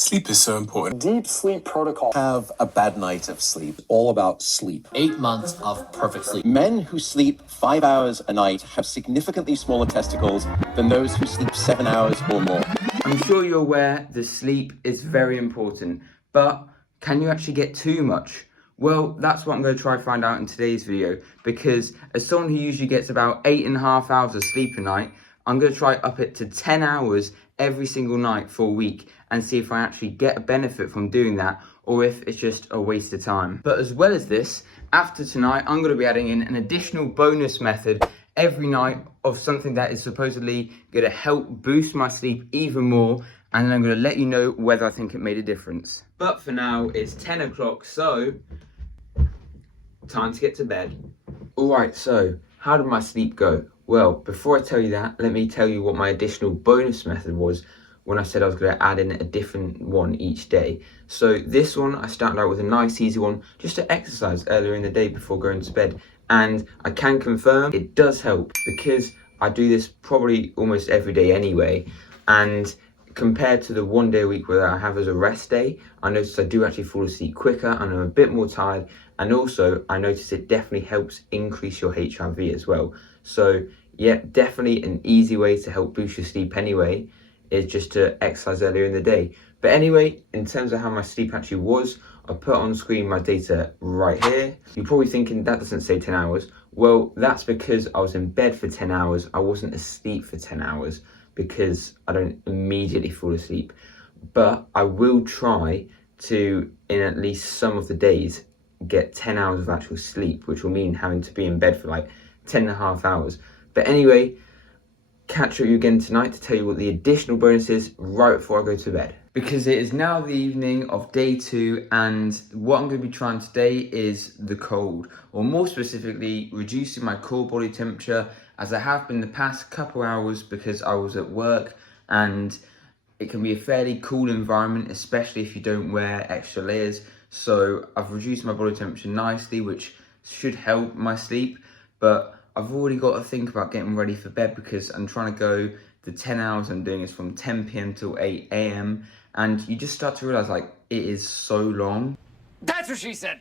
Sleep is so important. Deep sleep protocol. Have a bad night of sleep. All about sleep. 8 months of perfect sleep. Men who sleep 5 hours a night have significantly smaller testicles than those who sleep 7 hours or more. I'm sure you're aware that sleep is very important, but can you actually get too much? Well, that's what I'm going to try to find out in today's video, because as someone who usually gets about 8.5 hours of sleep a night, I'm going to try up it to 10 hours every single night for a week and see if I actually get a benefit from doing that or if it's just a waste of time. But as well as this, after tonight, I'm going to be adding in an additional bonus method every night of something that is supposedly going to help boost my sleep even more, and then I'm going to let you know whether I think it made a difference. But for now, it's 10 o'clock, so time to get to bed. Alright, so how did my sleep go? Well, before I tell you that, let me tell you what my additional bonus method was when I said I was going to add in a different one each day. So this one, I started out with a nice easy one just to exercise earlier in the day before going to bed. And I can confirm it does help, because I do this probably almost every day anyway. And compared to the 1 day a week where I have as a rest day, I notice I do actually fall asleep quicker and I'm a bit more tired. And also I notice it definitely helps increase your HRV as well. So yeah, definitely an easy way to help boost your sleep anyway is just to exercise earlier in the day. But anyway, in terms of how my sleep actually was, I put on screen my data right here. You're probably thinking that doesn't say 10 hours. Well, that's because I was in bed for 10 hours. I wasn't asleep for 10 hours because I don't immediately fall asleep. But I will try to, in at least some of the days, get 10 hours of actual sleep, which will mean having to be in bed for like 10.5 hours. But anyway, catch up you again tonight to tell you what the additional bonus is right before I go to bed. Because it is now the evening of day 2, and what I'm going to be trying today is the cold, or more specifically reducing my core body temperature, as I have been the past couple hours because I was at work, and it can be a fairly cool environment, especially if you don't wear extra layers. So I've reduced my body temperature nicely, which should help my sleep, but I've already got to think about getting ready for bed because I'm trying to go the 10 hours I'm doing is from 10 p.m. till 8 a.m. and you just start to realize like it is so long. That's what she said.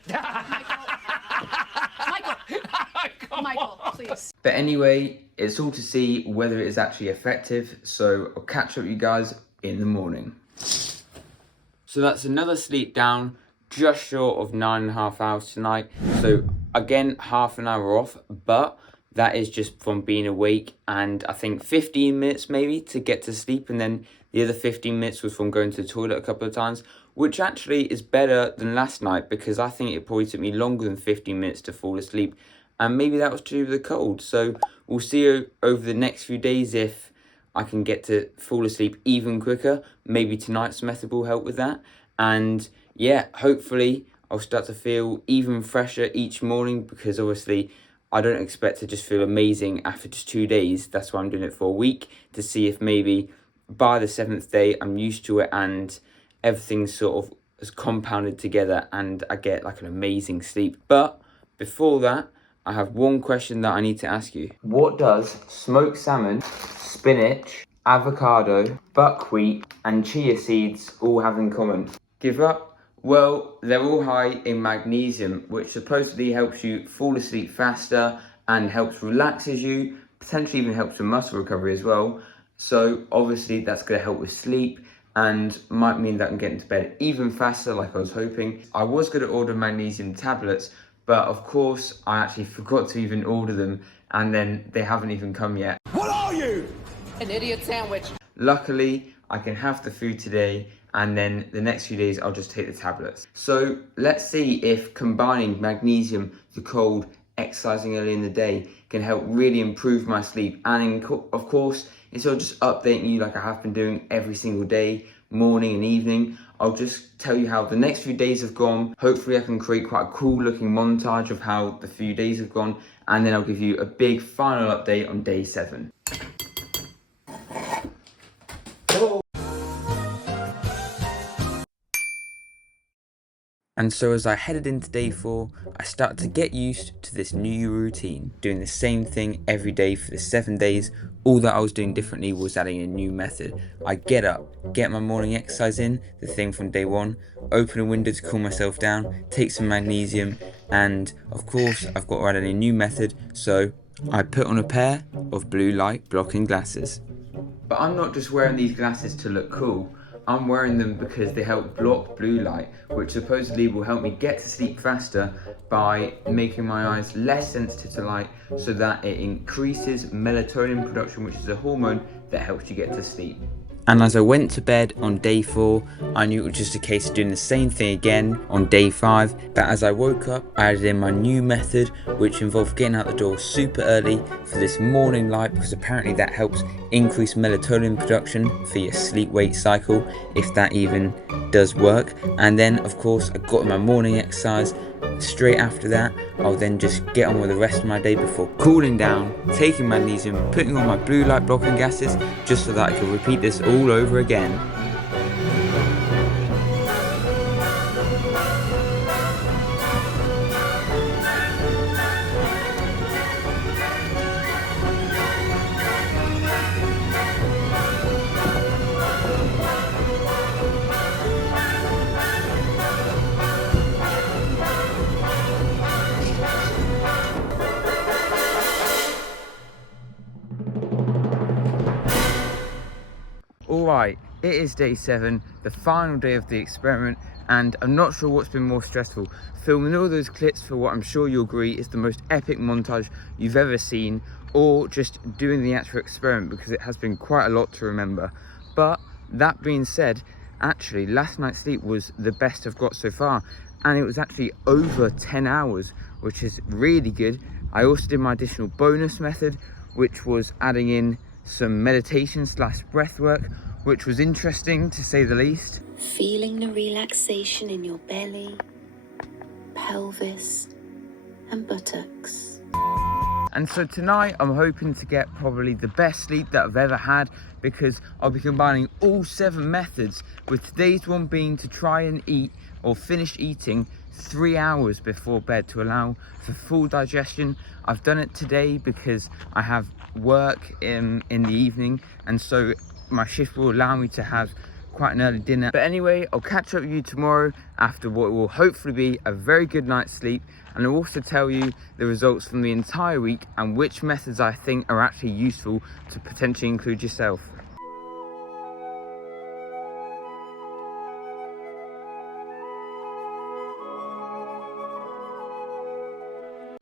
Michael, please. But anyway, it's all to see whether it is actually effective, so I'll catch up with you guys in the morning. So that's another sleep down, just short of 9.5 hours tonight. So again, half an hour off, but that is just from being awake, and I think 15 minutes maybe to get to sleep, and then the other 15 minutes was from going to the toilet a couple of times, which actually is better than last night because I think it probably took me longer than 15 minutes to fall asleep, and maybe that was to do with the cold. So we'll see over the next few days if I can get to fall asleep even quicker. Maybe tonight's method will help with that, and yeah, hopefully I'll start to feel even fresher each morning, because obviously I don't expect to just feel amazing after just 2 days. That's why I'm doing it for a week, to see if maybe by the 7th day I'm used to it and everything's sort of is compounded together and I get like an amazing sleep. But before that, I have one question that I need to ask you. What does smoked salmon, spinach, avocado, buckwheat and chia seeds all have in common? Give up? Well, they're all high in magnesium, which supposedly helps you fall asleep faster and helps relaxes you, potentially even helps with muscle recovery as well. So obviously that's going to help with sleep and might mean that I can get into bed even faster like I was hoping. I was going to order magnesium tablets, but of course I actually forgot to even order them, and then they haven't even come yet. What are you? An idiot sandwich. Luckily, I can have the food today, and then the next few days I'll just take the tablets. So let's see if combining magnesium, the cold, exercising early in the day can help really improve my sleep. And of course, instead of just updating you like I have been doing every single day, morning and evening, I'll just tell you how the next few days have gone. Hopefully I can create quite a cool looking montage of how the few days have gone, and then I'll give you a big final update on day 7. And so as I headed into day 4, I started to get used to this new routine, doing the same thing every day for the 7 days. All that I was doing differently was adding a new method. I get up, get my morning exercise in, the thing from day 1, open a window to cool myself down, take some magnesium, and of course I've got to add in a new method, so I put on a pair of blue light blocking glasses. But I'm not just wearing these glasses to look cool. I'm wearing them because they help block blue light, which supposedly will help me get to sleep faster by making my eyes less sensitive to light, so that it increases melatonin production, which is a hormone that helps you get to sleep. And as I went to bed on day 4, I knew it was just a case of doing the same thing again on day 5, but as I woke up, I added in my new method, which involved getting out the door super early for this morning light, because apparently that helps increase melatonin production for your sleep-wake cycle, if that even does work. And then, of course, I got my morning exercise. Straight after that, I'll then just get on with the rest of my day before cooling down, taking magnesium, putting on my blue light blocking glasses, just so that I can repeat this all over again. Alright, it is day 7, the final day of the experiment, and I'm not sure what's been more stressful, filming all those clips for what I'm sure you'll agree is the most epic montage you've ever seen, or just doing the actual experiment, because it has been quite a lot to remember. But that being said, actually last night's sleep was the best I've got so far, and it was actually over 10 hours, which is really good. I also did my additional bonus method, which was adding in some meditation / breath work, which was interesting to say the least. Feeling the relaxation in your belly, pelvis, and buttocks. And so tonight I'm hoping to get probably the best sleep that I've ever had, because I'll be combining all 7 methods, with today's one being to try and eat or finish eating 3 hours before bed to allow for full digestion. I've done it today because I have work in the evening, and so my shift will allow me to have quite an early dinner. But anyway, I'll catch up with you tomorrow after what will hopefully be a very good night's sleep, and I'll also tell you the results from the entire week and which methods I think are actually useful to potentially include yourself.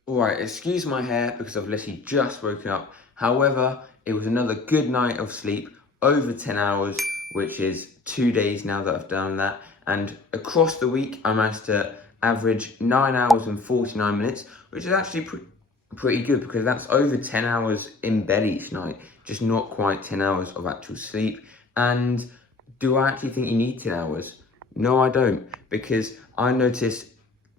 Alright, excuse my hair because I've literally just woken up. However, it was another good night of sleep, over 10 hours, which is 2 days now that I've done that. And across the week, I managed to average 9 hours and 49 minutes, which is actually pretty good, because that's over 10 hours in bed each night, just not quite 10 hours of actual sleep. And do I actually think you need 10 hours? No, I don't, because I noticed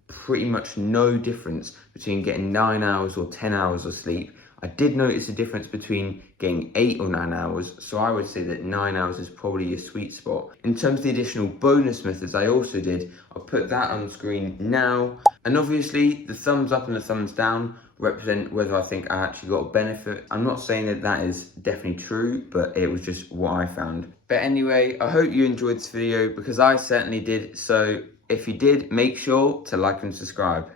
pretty much no difference between getting 9 hours or 10 hours of sleep. I did notice a difference between getting 8 or 9 hours, so I would say that 9 hours is probably your sweet spot. In terms of the additional bonus methods I also did, I'll put that on screen now. And obviously the thumbs up and the thumbs down represent whether I think I actually got a benefit. I'm not saying that that is definitely true, but it was just what I found. But anyway, I hope you enjoyed this video, because I certainly did. So if you did, make sure to like and subscribe.